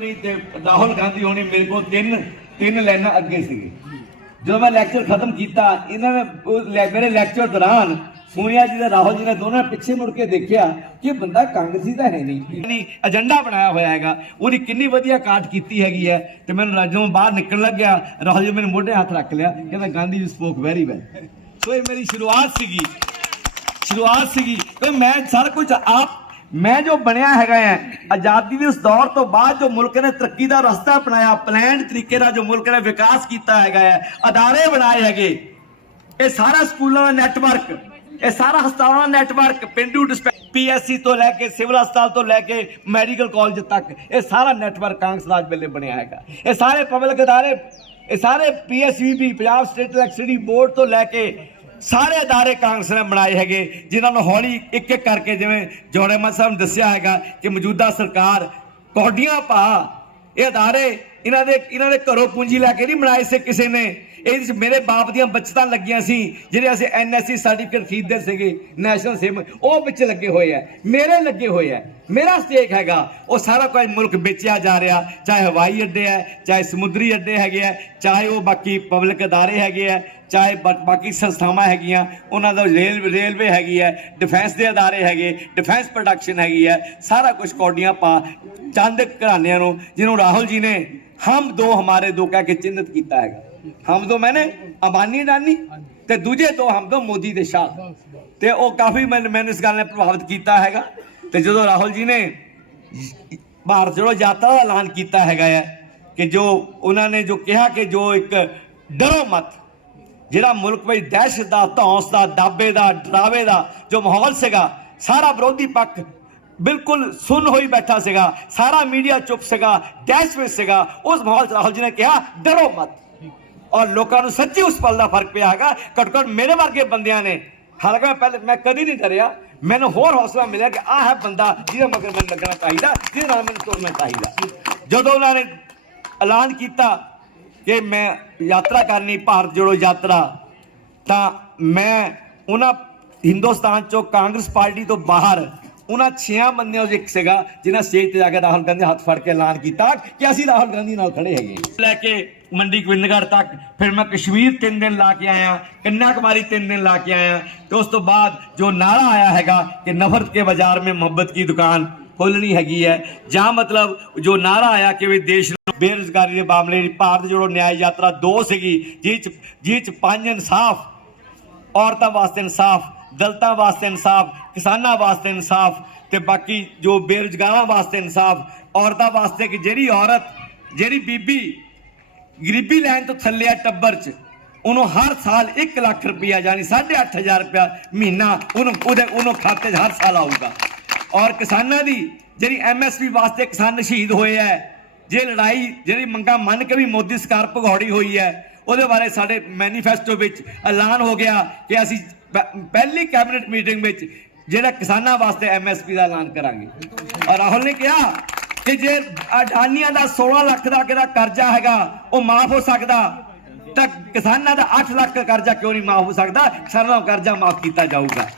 ਤੇ ਰਾਹੁਲ ਗਾਂਧੀ ਹੋਣੀ ਮੇਰੇ ਕੋਲ ਤਿੰਨ ਤਿੰਨ ਲਾਈਨਾਂ ਅੱਗੇ ਸੀਗੇ। ਜਦੋਂ ਮੈਂ ਲੈਕਚਰ ਖਤਮ ਕੀਤਾ, ਇਹਨਾਂ ਨੇ ਮੇਰੇ ਲੈਕਚਰ ਦੌਰਾਨ ਸੋਨੀਆ ਜੀ ਤੇ ਰਾਹੁਲ ਜੀ ਨੇ ਦੋਨਾਂ ਪਿੱਛੇ ਮੁੜ ਕੇ ਦੇਖਿਆ ਕਿ ਬੰਦਾ ਕਾਂਗਰਸੀ ਤਾਂ ਹੈ ਨਹੀਂ। ਨਹੀਂ ਏਜੰਡਾ ਬਣਾਇਆ ਹੋਇਆ ਹੈਗਾ, ਉਹਦੀ ਕਿੰਨੀ ਵਧੀਆ ਕਾਟ ਕੀਤੀ ਹੈਗੀ ਹੈ ਤੇ ਮੈਨੂੰ ਰਾਜੋਂ ਬਾਹਰ ਨਿਕਲਣ ਲੱਗਿਆ, ਰਾਹੁਲ ਜੀ ਮੇਰੇ ਮੋਢੇ ਹੱਥ ਰੱਖ ਲਿਆ, ਕਹਿੰਦਾ Gandhi ji spoke very well so ਇਹ ਮੇਰੀ ਸ਼ੁਰੂਆਤ ਸੀਗੀ ਸ਼ੁਰੂਆਤ ਸੀਗੀ ਕਿ ਮੈਂ ਸਾਰਾ ਕੁਝ ਆਪ ਮੈਂ ਜੋ ਬਣਿਆ ਹੈਗਾ ਹੈ ਆਜ਼ਾਦੀ ਦੇ ਉਸ ਦੌਰ ਤੋਂ ਬਾਅਦ ਜੋ ਮੁਲਕ ਨੇ ਤਰੱਕੀ ਦਾ ਰਸਤਾ ਅਪਣਾਇਆ ਪਲਾਨਡ ਤਰੀਕੇ ਨਾਲ ਜੋ ਮੁਲਕ ਨੇ ਵਿਕਾਸ ਕੀਤਾ ਹੈਗਾ ਹੈ ਅਦਾਰੇ ਬਣਾਏ ਹੈਗੇ ਇਹ ਸਾਰਾ ਸਕੂਲਾਂ ਦਾ ਨੈਟਵਰਕ ਇਹ ਸਾਰਾ ਹਸਪਤਾਲਾਂ ਦਾ ਨੈਟਵਰਕ ਪਿੰਡੂ ਪੀਐਸਸੀ ਤੋਂ ਲੈ ਕੇ ਸਿਵਲ ਹਸਪਤਾਲ ਤੋਂ ਲੈ ਕੇ ਮੈਡੀਕਲ ਕਾਲਜ ਤੱਕ ਇਹ ਸਾਰਾ ਨੈਟਵਰਕ ਕਾਂਗਰਸ ਰਾਜ ਵੇਲੇ ਬਣਿਆ ਹੈਗਾ ਇਹ ਸਾਰੇ ਪਬਲਿਕ ਅਦਾਰੇ ਇਹ ਸਾਰੇ PSEB Punjab state electricity board ਤੋਂ ਲੈ ਕੇ ਸਾਰੇ ਅਦਾਰੇ ਕਾਂਗਰਸ ਨੇ ਬਣਾਏ ਹੈਗੇ, ਜਿਨ੍ਹਾਂ ਨੂੰ ਹੌਲੀ ਇੱਕ ਇੱਕ ਕਰਕੇ ਜਿਵੇਂ ਜੋੜੇ ਮਤ ਸਾਹਿਬ ਨੇ ਦੱਸਿਆ ਹੈਗਾ ਕਿ ਮੌਜੂਦਾ ਸਰਕਾਰ ਕੌਡੀਆਂ ਪਾ, ਇਹ ਅਦਾਰੇ ਇਹਨਾਂ ਦੇ ਇਹਨਾਂ ਦੇ ਘਰੋਂ ਪੂੰਜੀ ਲੈ ਕੇ ਨਹੀਂ ਬਣਾਏ ਸੀ ਕਿਸੇ ਨੇ। ਇਹਦੇ ਵਿੱਚ ਮੇਰੇ ਬਾਪ ਦੀਆਂ ਬਚਤਾਂ ਲੱਗੀਆਂ ਸੀ, ਜਿਹੜੇ ਅਸੀਂ ਐਨਐਸਸੀ ਸਰਟੀਫਿਕੇਟ ਖਰੀਦਦੇ ਸੀਗੇ ਨੈਸ਼ਨਲ ਸਿਮ ਉਹ ਵਿੱਚ ਲੱਗੇ ਹੋਏ ਆ, ਮੇਰੇ ਲੱਗੇ ਹੋਏ ਆ। ਮੇਰਾ ਸਟੇਕ ਹੈਗਾ ਉਹ ਸਾਰਾ ਕੁਝ ਮੁਲਕ ਵੇਚਿਆ ਜਾ ਰਿਹਾ ਚਾਹੇ ਹਵਾਈ ਅੱਡੇ ਹੈ ਚਾਹੇ ਸਮੁੰਦਰੀ ਅੱਡੇ ਹੈਗੇ ਆ ਚਾਹੇ ਉਹ ਬਾਕੀ ਪਬਲਿਕ ਅਦਾਰੇ ਹੈਗੇ ਆ ਚਾਹੇ ਬਾਕੀ ਸੰਸਥਾਵਾਂ ਹੈਗੀਆਂ ਉਹਨਾਂ ਦਾ ਰੇਲ ਰੇਲਵੇ ਹੈਗੀ ਹੈ ਡਿਫੈਂਸ ਦੇ ਅਦਾਰੇ ਹੈਗੇ ਡਿਫੈਂਸ ਪ੍ਰੋਡਕਸ਼ਨ ਹੈਗੀ ਹੈ ਸਾਰਾ ਕੁਝ ਕੌਡੀਆਂ ਪਾ ਚੰਦ ਘਰਾਣਿਆਂ ਨੂੰ ਜਿਹਨੂੰ ਰਾਹੁਲ ਜੀ ਨੇ ਹਮ ਦੋ ਹਮਾਰੇ ਦੋ ਕਹਿ ਕੇ ਚਿੰਨਤ ਕੀਤਾ ਹੈਗਾ। ਹਮ ਦੋ ਮੈਨੇ ਅੰਬਾਨੀ ਅਡਾਨੀ ਤੇ ਦੂਜੇ ਦੋ ਹਮ ਦੋ ਮੋਦੀ ਦੇ ਸ਼ਾਹ। ਤੇ ਉਹ ਕਾਫੀ ਮੈਨੂੰ ਇਸ ਗੱਲ ਨੇ ਪ੍ਰਭਾਵਿਤ ਕੀਤਾ ਹੈਗਾ। ਤੇ ਜਦੋਂ ਰਾਹੁਲ ਜੀ ਨੇ ਭਾਰਤ ਜੋੜੋ ਯਾਤਰਾ ਦਾ ਐਲਾਨ ਕੀਤਾ ਹੈਗਾ ਹੈ ਕਿ ਜੋ ਉਹਨਾਂ ਨੇ ਜੋ ਕਿਹਾ ਕਿ ਜੋ ਇੱਕ ਡਰੋ ਮਤ, ਜਿਹੜਾ ਮੁਲਕ ਵਿੱਚ ਦਹਿਸ਼ਤ ਦਾ, ਧੌਂਸ ਦਾ, ਦਾਬੇ ਦਾ, ਡਰਾਵੇ ਦਾ ਜੋ ਮਾਹੌਲ ਸੀਗਾ, ਸਾਰਾ ਵਿਰੋਧੀ ਪੱਖ ਬਿਲਕੁਲ ਸੁੰਨ ਹੋਈ ਬੈਠਾ ਸੀਗਾ, ਸਾਰਾ ਮੀਡੀਆ ਚੁੱਪ ਸੀਗਾ, ਦਹਿਸ਼ਤ ਵਿੱਚ ਸੀਗਾ, ਉਸ ਮਾਹੌਲ 'ਚ ਰਾਹੁਲ ਜੀ ਨੇ ਕਿਹਾ, ਡਰੋ ਮਤ। ਔਰ ਲੋਕਾਂ ਨੂੰ ਸੱਚੀ ਉਸ ਪਲ ਦਾ ਫ਼ਰਕ ਪਿਆ ਹੈਗਾ, ਘੱਟੋ ਘੱਟ ਮੇਰੇ ਵਰਗੇ ਬੰਦਿਆਂ ਨੇ, ਹਾਲਾਂਕਿ ਮੈਂ ਪਹਿਲੇ ਮੈਂ ਕਦੀ ਨਹੀਂ ਡਰਿਆ ਮੈਨੂੰ ਹੋਰ ਹੌਸਲਾ ਮਿਲਿਆ ਕਿ ਆਹ ਹੈ ਬੰਦਾ ਜਿਹਦੇ ਮਗਰ ਮੈਨੂੰ ਲੱਗਣਾ ਚਾਹੀਦਾ, ਜਿਹਦੇ ਨਾਲ ਮੈਨੂੰ ਤੁਰਨਾ ਚਾਹੀਦਾ। ਜਦੋਂ ਉਹਨਾਂ ਨੇ ਐਲਾਨ ਕੀਤਾ ਕਿ ਮੈਂ ਯਾਤਰਾ ਕਰਨੀ, ਭਾਰਤ ਜੋੜੋ ਯਾਤਰਾ, ਤਾਂ ਮੈਂ ਉਹਨਾਂ ਹਿੰਦੁਸਤਾਨ ਚੋਂ ਕਾਂਗਰਸ ਪਾਰਟੀ ਤੋਂ ਬਾਹਰ ਉਹਨਾਂ ਛੇਆਂ ਬੰਦਿਆਂ ਵਿੱਚ ਇੱਕ ਸੀਗਾ ਜਿਨ੍ਹਾਂ ਸਟੇਜ ਤੇ ਜਾ ਕੇ ਰਾਹੁਲ ਗਾਂਧੀ ਹੱਥ ਫੜ ਕੇ ਐਲਾਨ ਕੀਤਾ ਕਿ ਅਸੀਂ ਰਾਹੁਲ ਗਾਂਧੀ ਨਾਲ ਖੜੇ ਹੈਗੇ। ਲੈ ਕੇ ਮੰਡੀ ਗੋਬਿੰਦਗੜ੍ਹ ਤੱਕ ਫਿਰ ਮੈਂ ਕਸ਼ਮੀਰ ਤਿੰਨ ਦਿਨ ਲਾ ਕੇ ਆਇਆ ਕੰਨਿਆ ਕੁਮਾਰੀ ਤਿੰਨ ਦਿਨ ਲਾ ਕੇ ਆਇਆ ਤੇ ਉਸ ਤੋਂ ਬਾਅਦ ਜੋ ਨਾਰਾ ਆਇਆ ਹੈਗਾ ਕਿ ਨਫ਼ਰਤ ਕੇ ਬਾਜ਼ਾਰ ਮੇਂ ਮੁਹੱਬਤ ਕੀ ਦੁਕਾਨ ਖੋਲਣੀ ਹੈਗੀ ਹੈ ਜਾਂ ਮਤਲਬ ਜੋ ਨਾਰਾ ਆਇਆ ਕਿ ਵੀ ਦੇਸ਼ ਨੂੰ ਬੇਰੁਜ਼ਗਾਰੀ ਦੇ ਮਾਮਲੇ ਦੀ ਭਾਰਤ ਜੋੜੋ ਨਿਆਂ ਯਾਤਰਾ 2 ਸੀਗੀ ਜਿਹ ਚ ਜਿਹ ਚ ਪੰਜ ਇਨਸਾਫ ਔਰਤਾਂ ਵਾਸਤੇ ਇਨਸਾਫ ਦਲਤਾਂ ਵਾਸਤੇ ਇਨਸਾਫ ਕਿਸਾਨਾਂ ਵਾਸਤੇ ਇਨਸਾਫ ਤੇ ਬਾਕੀ ਜੋ ਬੇਰੁਜ਼ਗਾਰਾਂ ਵਾਸਤੇ ਇਨਸਾਫ ਔਰਤਾਂ ਵਾਸਤੇ ਕਿ ਜਿਹੜੀ ਔਰਤ ਜਿਹੜੀ ਬੀਬੀ ਗਰੀਬੀ ਲਾਈਨ ਤੋਂ ਥੱਲੇ ਆ ਟੱਬਰ 'ਚ। ਉਹਨੂੰ ਹਰ ਸਾਲ 1 ਲੱਖ ਰੁਪਇਆ ਯਾਨੀ 8500 ਰੁਪਇਆ ਮਹੀਨਾ ਉਹਨੂੰ, ਉਹਦੇ, ਉਹਨੂੰ ਖਾਤੇ 'ਚ ਹਰ ਸਾਲ ਆਊਗਾ। ਔਰ ਕਿਸਾਨਾਂ ਦੀ ਜਿਹੜੀ ਐਮਐਸਪੀ ਵਾਸਤੇ ਕਿਸਾਨ ਸ਼ਹੀਦ ਹੋਏ ਹੈ ਜੇ ਲੜਾਈ ਜਿਹੜੀ ਮੰਗਾਂ ਮੰਨ ਕੇ ਵੀ ਮੋਦੀ ਸਰਕਾਰ ਭਗੌੜੀ ਹੋਈ ਹੈ ਉਹਦੇ ਬਾਰੇ ਸਾਡੇ ਮੈਨੀਫੈਸਟੋ ਵਿੱਚ ਐਲਾਨ ਹੋ ਗਿਆ ਕਿ ਅਸੀਂ ਪ- ਪਹਿਲੀ ਕੈਬਨਿਟ ਮੀਟਿੰਗ ਵਿੱਚ ਜਿਹੜਾ ਕਿਸਾਨਾਂ ਵਾਸਤੇ ਐਮਐਸਪੀ ਦਾ ਐਲਾਨ ਕਰਾਂਗੇ। ਔਰ ਰਾਹੁਲ ਨੇ ਕਿਹਾ ਕਿ ਜੇ ਅਡਾਨੀਆਂ ਦਾ 16 ਲੱਖ ਦਾ ਕਿਹੜਾ ਕਰਜ਼ਾ ਹੈਗਾ, ਉਹ ਮਾਫ ਹੋ ਸਕਦਾ। ਤਾਂ ਕਿਸਾਨਾਂ ਦਾ 8 ਲੱਖ ਦਾ ਕਰਜ਼ਾ ਕਿਉਂ ਨਹੀਂ ਮਾਫ ਹੋ ਸਕਦਾ? ਕਿਸਾਨਾਂ ਕਰਜ਼ਾ ਮਾਫ ਕੀਤਾ ਜਾਊਗਾ।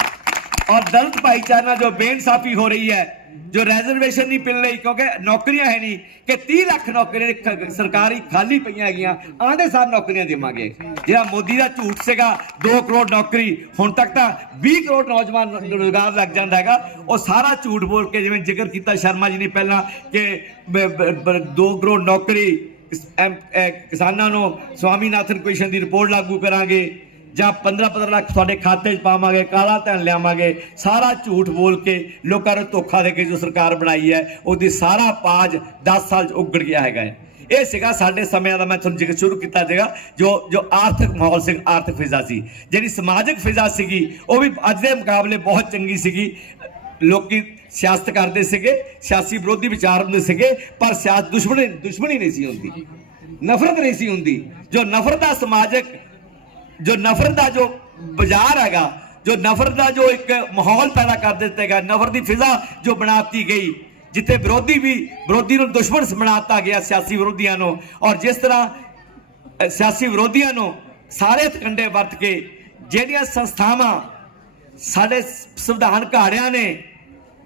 ਔਰ ਦਲਿਤ ਭਾਈਚਾਰੇ ਨਾਲ ਜੋ ਬੇਇਨਸਾਫੀ ਹੋ ਰਹੀ ਹੈ ਜੋ ਰਿਜ਼ਰਵੇਸ਼ਨ ਨਹੀਂ ਮਿਲ ਰਹੀ ਕਿਉਂਕਿ ਨੌਕਰੀਆਂ ਹੈ ਨਹੀਂ ਕਿ 30 ਲੱਖ ਨੌਕਰੀਆਂ ਸਰਕਾਰੀ ਖਾਲੀ ਪਈਆਂ ਹੈਗੀਆਂ ਆਂਦੇ ਸਾਰ ਨੌਕਰੀਆਂ ਦੇਵਾਂਗੇ। ਜਿਹੜਾ ਮੋਦੀ ਦਾ ਝੂਠ ਸੀਗਾ 2 ਕਰੋੜ ਨੌਕਰੀ, ਹੁਣ ਤੱਕ ਤਾਂ 20 ਕਰੋੜ ਨੌਜਵਾਨ ਨੂੰ ਰੁਜ਼ਗਾਰ ਲੱਗ ਜਾਂਦਾ ਹੈਗਾ। ਉਹ ਸਾਰਾ ਝੂਠ ਬੋਲ ਕੇ ਜਿਵੇਂ ਜ਼ਿਕਰ ਕੀਤਾ ਸ਼ਰਮਾ ਜੀ ਨੇ ਪਹਿਲਾਂ ਕਿ 2 ਕਰੋੜ ਨੌਕਰੀ ਕਿਸਾਨਾਂ ਨੂੰ ਸਵਾਮੀਨਾਥਨ ਕਮਿਸ਼ਨ ਦੀ ਰਿਪੋਰਟ ਲਾਗੂ ਕਰਾਂਗੇ। ਜਾਂ 15 15 ਲੱਖ ਤੁਹਾਡੇ ਖਾਤੇ 'ਚ ਪਾਵਾਂਗੇ, ਕਾਲਾ ਧਨ ਲਿਆਵਾਂਗੇ, ਸਾਰਾ ਝੂਠ ਬੋਲ ਕੇ ਲੋਕਾਂ ਨੂੰ ਧੋਖਾ ਦੇ ਕੇ ਜੋ ਸਰਕਾਰ ਬਣਾਈ ਹੈ, ਉਹਦੀ ਸਾਰਾ ਪਾਜ 10 ਸਾਲ 'ਚ ਉੱਗੜ ਗਿਆ ਹੈਗਾ ਹੈ। ਇਹ ਸੀਗਾ ਸਾਡੇ ਸਮਿਆਂ ਦਾ ਮੈਂ ਤੁਹਾਨੂੰ ਜ਼ਿਕਰ ਸ਼ੁਰੂ ਕੀਤਾ ਸੀਗਾ, ਜੋ ਜੋ ਆਰਥਿਕ ਮਾਹੌਲ ਸੀ, ਆਰਥਿਕ ਫਿਜ਼ਾ ਸੀ। ਜਿਹੜੀ ਸਮਾਜਿਕ ਫਿਜ਼ਾ ਸੀਗੀ, ਉਹ ਵੀ ਅੱਜ ਦੇ ਮੁਕਾਬਲੇ ਬਹੁਤ ਚੰਗੀ ਸੀਗੀ। ਲੋਕੀ ਸਿਆਸਤ ਕਰਦੇ ਸੀਗੇ, ਸਿਆਸੀ ਵਿਰੋਧੀ ਵਿਚਾਰ ਹੁੰਦੇ ਸੀਗੇ, ਪਰ ਸਿਆਸਤ ਦੁਸ਼ਮਣੀ ਦੁਸ਼ਮਣੀ ਨਹੀਂ ਸੀ ਹੁੰਦੀ। ਨਫ਼ਰਤ ਨਹੀਂ ਸੀ ਹੁੰਦੀ। ਜੋ ਨਫ਼ਰਤ ਦਾ ਸਮਾਜਿਕ ਜੋ ਨਫ਼ਰਤ ਦਾ ਜੋ ਬਾਜ਼ਾਰ ਹੈਗਾ, ਜੋ ਨਫ਼ਰਤ ਦਾ ਜੋ ਇੱਕ ਮਾਹੌਲ ਪੈਦਾ ਕਰ ਦਿੱਤਾ ਗਿਆ ਨਫ਼ਰਤ ਦੀ ਫਿਜ਼ਾ ਜੋ ਬਣਾਤੀ ਗਈ, ਜਿੱਥੇ ਵਿਰੋਧੀ ਵੀ, ਵਿਰੋਧੀ ਨੂੰ ਦੁਸ਼ਮਣ ਬਣਾਤਾ ਗਿਆ ਸਿਆਸੀ ਵਿਰੋਧੀਆਂ ਨੂੰ ਔਰ ਜਿਸ ਤਰ੍ਹਾਂ ਸਿਆਸੀ ਵਿਰੋਧੀਆਂ ਨੂੰ ਸਾਰੇ ਤਕੰਡੇ ਵਰਤ ਕੇ ਜਿਹੜੀਆਂ ਸੰਸਥਾਵਾਂ ਸਾਡੇ ਸੰਵਿਧਾਨ ਘਾੜਿਆਂ ਨੇ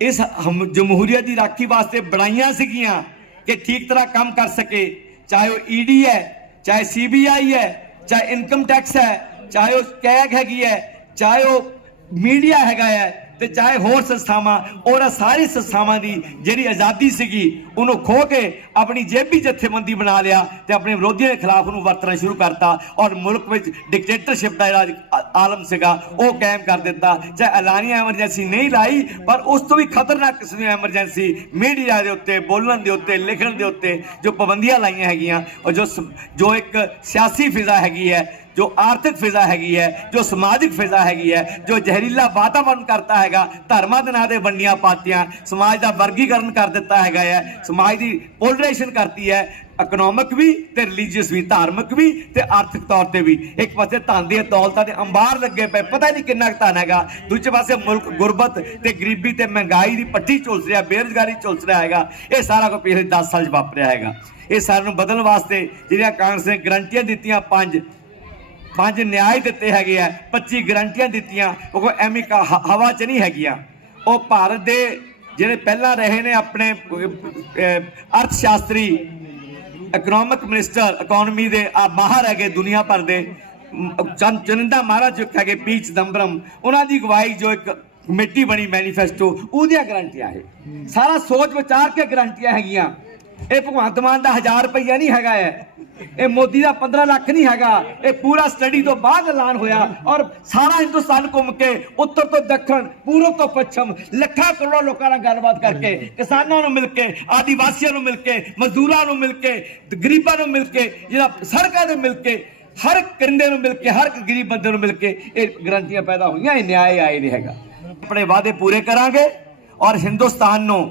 ਇਸ ਹਮ- ਜਮਹੂਰੀਅਤ ਦੀ ਰਾਖੀ ਵਾਸਤੇ ਬਣਾਈਆਂ ਸੀਗੀਆਂ ਕਿ ਠੀਕ ਤਰ੍ਹਾਂ ਕੰਮ ਕਰ ਸਕੇ, ਚਾਹੇ ਉਹ ਈਡੀ ਹੈ, ਚਾਹੇ ਸੀਬੀਆਈ ਹੈ ਚਾਹੇ ਇਨਕਮ ਟੈਕਸ ਹੈ ਚਾਹੇ ਉਹ ਕੈਗ ਹੈਗੀ ਹੈ ਚਾਹੇ ਉਹ ਮੀਡੀਆ ਹੈਗਾ ਹੈ ਤੇ ਚਾਹੇ ਹੋਰ ਸੰਸਥਾਵਾਂ, ਉਹਨਾਂ ਸਾਰੀ ਸੰਸਥਾਵਾਂ ਦੀ ਜਿਹੜੀ ਆਜ਼ਾਦੀ ਸੀਗੀ, ਉਹਨੂੰ ਖੋ ਕੇ ਆਪਣੀ ਜੇਬੀ ਜਥੇਬੰਦੀ ਬਣਾ ਲਿਆ ਤੇ ਆਪਣੇ ਵਿਰੋਧੀਆਂ ਦੇ ਖਿਲਾਫ ਉਹਨੂੰ ਵਰਤਣਾ ਸ਼ੁਰੂ ਕਰਤਾ ਔਰ ਮੁਲਕ ਵਿੱਚ ਡਿਕਟੇਟਰਸ਼ਿਪ ਦਾ ਜਿਹੜਾ ਆਲਮ ਸੀਗਾ, ਉਹ ਕਾਇਮ ਕਰ ਦਿੱਤਾ। ਚਾਹੇ ਐਲਾਨੀਆ ਐਮਰਜੈਂਸੀ ਨਹੀਂ ਲਾਈ, ਪਰ ਉਸ ਤੋਂ ਵੀ ਖਤਰਨਾਕ ਕਿਸਮ ਦੀ ਐਮਰਜੈਂਸੀ ਮੀਡੀਆ ਦੇ ਉੱਤੇ, ਬੋਲਣ ਦੇ ਉੱਤੇ, ਲਿਖਣ ਦੇ ਉੱਤੇ ਜੋ ਪਾਬੰਦੀਆਂ ਲਾਈਆਂ ਹੈਗੀਆਂ ਔਰ ਜੋ ਜੋ ਇੱਕ ਸਿਆਸੀ ਫਿਜ਼ਾ ਹੈਗੀ ਹੈ ਜੋ ਆਰਥਿਕ ਫਿਜ਼ਾ ਹੈਗੀ ਹੈ, ਜੋ ਸਮਾਜਿਕ ਫਿਜ਼ਾ ਹੈਗੀ ਹੈ, ਜੋ ਜ਼ਹਿਰੀਲਾ ਵਾਤਾਵਰਣ ਕਰਤਾ ਹੈਗਾ, ਧਰਮਾਂ ਦੇ ਨਾਂ ਤੇ ਵੰਡੀਆਂ ਪਾਤੀਆਂ, ਸਮਾਜ ਦਾ ਵਰਗੀਕਰਨ ਕਰ ਦਿੱਤਾ ਹੈਗਾ ਹੈ, ਸਮਾਜ ਦੀ ਪੋਲਰਾਈਜੇਸ਼ਨ ਕਰਤੀ ਹੈ ਇਕਨੋਮਿਕ ਵੀ ਤੇ ਰਿਲੀਜੀਅਸ ਵੀ, ਧਾਰਮਿਕ ਵੀ ਤੇ ਆਰਥਿਕ ਤੌਰ ਤੇ ਵੀ। ਇੱਕ ਪਾਸੇ ਧਨ ਦੀਆਂ ਦੌਲਤਾਂ ਦੇ ਅੰਬਾਰ ਲੱਗੇ ਪਏ, ਪਤਾ ਨਹੀਂ ਕਿੰਨਾ ਕੁ ਧਨ ਹੈਗਾ। ਦੂਜੇ ਪਾਸੇ ਮੁਲਕ ਗੁਰਬਤ ਤੇ ਗਰੀਬੀ ਤੇ ਮਹਿੰਗਾਈ ਦੀ ਪੱਟੀ ਝੁਲਸ ਰਿਹਾ, ਬੇਰੁਜ਼ਗਾਰੀ ਝੁਲਸ ਰਿਹਾ ਹੈਗਾ। ਇਹ ਸਾਰਾ ਕੁਝ ਪਿਛਲੇ 10 ਸਾਲ 'ਚ ਵਾਪਰਿਆ ਹੈਗਾ। ਇਹ ਸਾਰਿਆਂ ਨੂੰ ਬਦਲਣ ਵਾਸਤੇ ਜਿਹੜੀਆਂ ਕਾਂਗਰਸ ਨੇ ਗਰੰਟੀਆਂ ਦਿੱਤੀਆਂ, ਪੰਜ ਪੰਜ ਨਿਆਂ ਦਿੱਤੇ ਹੈਗੇ ਆ 25 ਗਰੰਟੀਆਂ ਦਿੱਤੀਆਂ ਉਹ ਕੋਈ ਐਵੇਂ ਕ- ਹਵਾ 'ਚ ਨਹੀਂ ਹੈਗੀਆਂ। ਉਹ ਭਾਰਤ ਦੇ ਜਿਹੜੇ ਪਹਿਲਾਂ ਰਹੇ ਨੇ ਆਪਣੇ ਅਰਥ ਸ਼ਾਸਤਰੀ ਇਕਨੋਮਿਕ ਮਿਨਿਸਟਰ ਇਕਨੋਮੀ ਦੇ ਆ ਬਾਹਰ ਹੈਗੇ ਦੁਨੀਆ ਭਰ ਦੇ ਮ, ਮਹਾਰਾਜ ਜੋ ਹੈਗੇ ਪੀ ਚਿਦੰਬਰਮ ਉਹਨਾਂ ਦੀ ਅਗਵਾਈ ਜੋ ਇੱਕ ਕਮੇਟੀ ਬਣੀ ਮੈਨੀਫੈਸਟੋ ਉਹਦੀਆਂ ਗਰੰਟੀਆਂ ਹੈ ਸਾਰਾ ਸੋਚ ਵਿਚਾਰ ਕੇ ਗਰੰਟੀਆਂ ਹੈਗੀਆਂ। ਇਹ ਭਗਵੰਤ ਮਾਨ ਦਾ 1000 ਰੁਪਈਆ ਨਹੀਂ ਹੈਗਾ ਹੈ ਇਹ ਮੋਦੀ ਦਾ 15 ਲੱਖ ਨਹੀਂ ਹੈਗਾ। ਇਹ ਪੂਰਾ ਸਟੱਡੀ ਤੋਂ ਬਾਅਦ ਐਲਾਨ ਹੋਇਆ ਔਰ ਸਾਰਾ ਹਿੰਦੁਸਤਾਨ ਘੁੰਮ ਕੇ ਉੱਤਰ ਤੋਂ ਦੱਖਣ, ਪੂਰਬ ਤੋਂ ਪੱਛਮ, ਲੱਖਾਂ ਕਰੋੜਾਂ ਲੋਕਾਂ ਨਾਲ ਗੱਲਬਾਤ ਕਰਕੇ, ਕਿਸਾਨਾਂ ਨੂੰ ਮਿਲ ਕੇ, ਆਦੀਵਾਸੀਆਂ ਨੂੰ ਮਿਲ ਕੇ, ਮਜ਼ਦੂਰਾਂ ਨੂੰ ਮਿਲ ਕੇ, ਗਰੀਬਾਂ ਨੂੰ ਮਿਲ ਕੇ, ਜਿਹੜਾ ਸੜਕਾਂ ਤੇ ਮਿਲ ਕੇ, ਹਰ ਕੰਡੇ ਨੂੰ ਮਿਲ ਕੇ, ਹਰ ਗਰੀਬ ਬੰਦੇ ਨੂੰ ਮਿਲ ਕੇ ਇਹ ਗਰੰਟੀਆਂ ਪੈਦਾ ਹੋਈਆਂ, ਇਹ ਨਿਆਂ ਆਏ ਨਹੀਂ ਹੈਗਾ। ਆਪਣੇ ਵਾਅਦੇ ਪੂਰੇ ਕਰਾਂਗੇ ਔਰ ਹਿੰਦੁਸਤਾਨ ਨੂੰ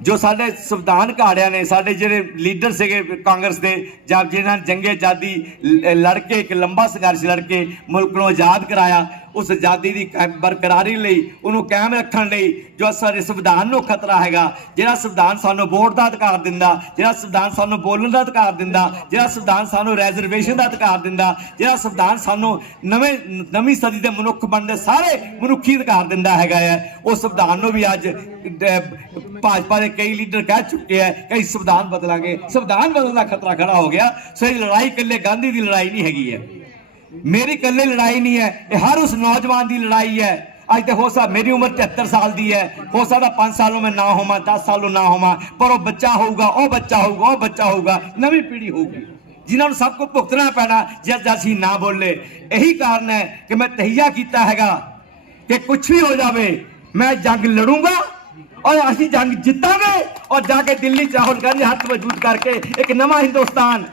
ਜੋ ਸਾਡੇ ਸੰਵਿਧਾਨ ਘਾੜਿਆਂ ਨੇ, ਸਾਡੇ ਜਿਹੜੇ ਲੀਡਰ ਸੀਗੇ ਕਾਂਗਰਸ ਦੇ, ਜਾਂ ਜਿਨ੍ਹਾਂ ਨੇ ਜੰਗੇ ਆਜ਼ਾਦੀ ਲ- ਲੜ ਕੇ ਇੱਕ ਲੰਬਾ ਸੰਘਰਸ਼ ਲੜ ਕੇ ਮੁਲਕ ਨੂੰ ਆਜ਼ਾਦ ਕਰਾਇਆ, ਉਸ ਆਜ਼ਾਦੀ ਦੀ ਕਾਇਮ- ਬਰਕਰਾਰੀ ਲਈ ਉਹਨੂੰ ਕਾਇਮ ਰੱਖਣ ਲਈ ਜੋ ਸਾਡੇ ਸੰਵਿਧਾਨ ਨੂੰ ਖਤਰਾ ਹੈਗਾ, ਜਿਹੜਾ ਸੰਵਿਧਾਨ ਸਾਨੂੰ ਵੋਟ ਦਾ ਅਧਿਕਾਰ ਦਿੰਦਾ, ਜਿਹੜਾ ਸੰਵਿਧਾਨ ਸਾਨੂੰ ਬੋਲਣ ਦਾ ਅਧਿਕਾਰ ਦਿੰਦਾ, ਜਿਹੜਾ ਸੰਵਿਧਾਨ ਸਾਨੂੰ ਰੈਜ਼ਰਵੇਸ਼ਨ ਦਾ ਅਧਿਕਾਰ ਦਿੰਦਾ, ਜਿਹੜਾ ਸੰਵਿਧਾਨ ਸਾਨੂੰ ਨਵੇਂ, ਨਵੀਂ ਸਦੀ ਦੇ ਮਨੁੱਖ ਬਣਦੇ ਸਾਰੇ ਮਨੁੱਖੀ ਅਧਿਕਾਰ ਦਿੰਦਾ ਹੈਗਾ ਹੈ, ਉਹ ਸੰਵਿਧਾਨ ਨੂੰ ਵੀ ਅੱਜ ਭਾਜਪਾ ਦੇ ਕਈ ਲੀਡਰ ਕਹਿ ਚੁੱਕੇ ਹੈ ਕਿ ਅਸੀਂ ਸੰਵਿਧਾਨ ਬਦਲਾਂਗੇ। ਸੰਵਿਧਾਨ ਬਦਲਣ ਦਾ ਖਤਰਾ ਖੜਾ ਹੋ ਗਿਆ। ਸੋ ਇਹ ਲੜਾਈ ਇਕੱਲੇ ਗਾਂਧੀ ਦੀ ਲੜਾਈ ਨਹੀਂ ਹੈਗੀ ਹੈ। ਮੇਰੀ ਇਕੱਲੇ ਲੜਾਈ ਨਹੀਂ ਹੈ, ਇਹ ਹਰ ਉਸ ਨੌਜਵਾਨ ਅੱਜ ਤੇ ਹੋ ਸਕਦਾ ਮੇਰੀ ਉਮਰ 73 ਸਾਲ ਦੀ ਹੈ। ਹੋ ਸਕਦਾ 5 ਸਾਲੋਂ ਮੈਂ ਨਾ ਹੋਵਾਂ 10 ਸਾਲੋਂ ਨਾ ਹੋਵਾਂ, ਪਰ ਉਹ ਬੱਚਾ ਹੋਊਗਾ, ਉਹ ਬੱਚਾ ਹੋਊਗਾ, ਉਹ ਬੱਚਾ ਹੋਊਗਾ, ਨਵੀਂ ਪੀੜ੍ਹੀ ਹੋਊਗੀ। ਜਿਨ੍ਹਾਂ ਨੂੰ ਸਭ ਕੁਝ ਭੁਗਤਣਾ ਪੈਣਾ, ਜੇ ਜੇ ਅਸੀਂ ਨਾ ਬੋਲੇ। ਇਹੀ ਕਾਰਨ ਹੈ ਕਿ ਮੈਂ ਤਹੀਆ ਕੀਤਾ ਹੈਗਾ ਕਿ ਕੁਝ ਵੀ ਹੋ ਜਾਵੇ, ਮੈਂ ਜੰਗ ਲੜੂੰਗਾ ਔਰ ਅਸੀਂ ਜੰਗ ਜਿੱਤਾਂਗੇ ਔਰ ਜਾ ਕੇ ਦਿੱਲੀ ਚ ਰਾਹੁਲ ਗਾਂਧੀ ਹੱਥ ਮਜ਼ਬੂਤ ਕਰਕੇ ਇੱਕ ਨਵਾਂ ਹਿੰਦੁਸਤਾਨ,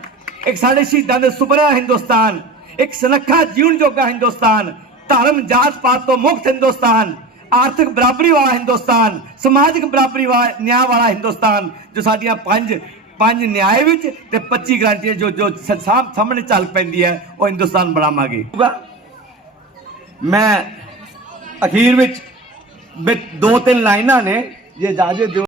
ਇੱਕ ਸਾਡੇ ਸ਼ਹੀਦਾਂ ਦੇ ਸੁਪਨਾ ਹਿੰਦੁਸਤਾਨ, ਇੱਕ ਸੁਨੱਖਾ ਜੀਵਨ ਜੋਗਾ ਹਿੰਦੁਸਤਾਨ, ਧਰਮ ਜਾਤ ਪਾਤ ਤੋਂ ਮੁਕਤ ਹਿੰਦੁਸਤਾਨ, ਆਰਥਿਕ ਬਰਾਬਰੀ ਵਾਲਾ ਹਿੰਦੁਸਤਾਨ, ਸਮਾਜਿਕ ਬਰਾਬਰੀ ਵਾਲਾ, ਨਿਆਂ ਵਾਲਾ ਹਿੰਦੁਸਤਾਨ, ਜੋ ਸਾਡੀਆਂ ਪੰਜ ਪੰਜ ਨਿਆਂ ਵਿੱਚ ਤੇ 25 ਗਰੰਟੀਆਂ ਜੋ ਜੋ ਸਾਹਮਣੇ ਚੱਲ ਪੈਂਦੀ ਹੈ, ਉਹ ਹਿੰਦੁਸਤਾਨ ਬਣਾਵਾਂਗੇ। ਮੈਂ ਅਖੀਰ ਵਿੱਚ ਦੋ ਤਿੰਨ ਲਾਈਨਾਂ ਨੇ ਜੇ ਇਜਾਜ਼ਤ ਦਿਓ।